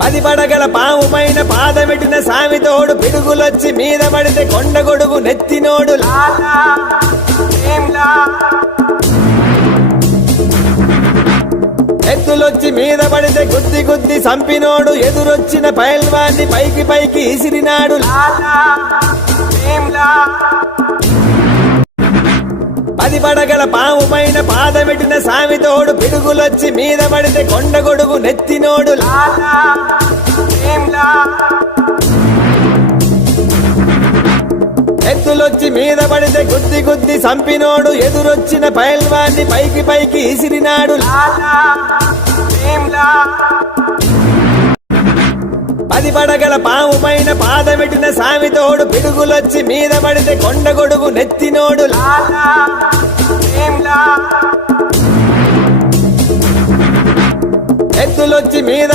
పది పడగల పాము పైన పాదమెట్టిన సామితోడు పిడుగులొచ్చి మీద పడితే కొండ గొడుగు నెత్తినోడు లాలా ఏంలా. ఎత్తులొచ్చి మీద పడితే గుద్ది గుద్ది సంపినోడు ఎదురొచ్చిన పైల్వాన్ని పైకి పైకి ఇసిరినాడు లాలా ఏంలా. పది పడగల పాము పైన పాదమెట్టిన సామితోడు పిడుగులొచ్చి మీద పడితే కొండ గొడుగు నెత్తినోడు లాలా ఏంలా. ఎత్తులొచ్చి మీద పడితే గుద్ది గుద్ది సంపినోడు ఎదురొచ్చిన పైల్వాన్ని పైకి పైకి ఇసిరినాడు లాలా ఏంలా. పది పడగల పాము పైన పాదమెట్టిన సామితోడు పిడుగులొచ్చి మీద పడితే కొండ గొడుగు నెత్తినోడు లాలా ఏంలా. ఎత్తులొచ్చి మీద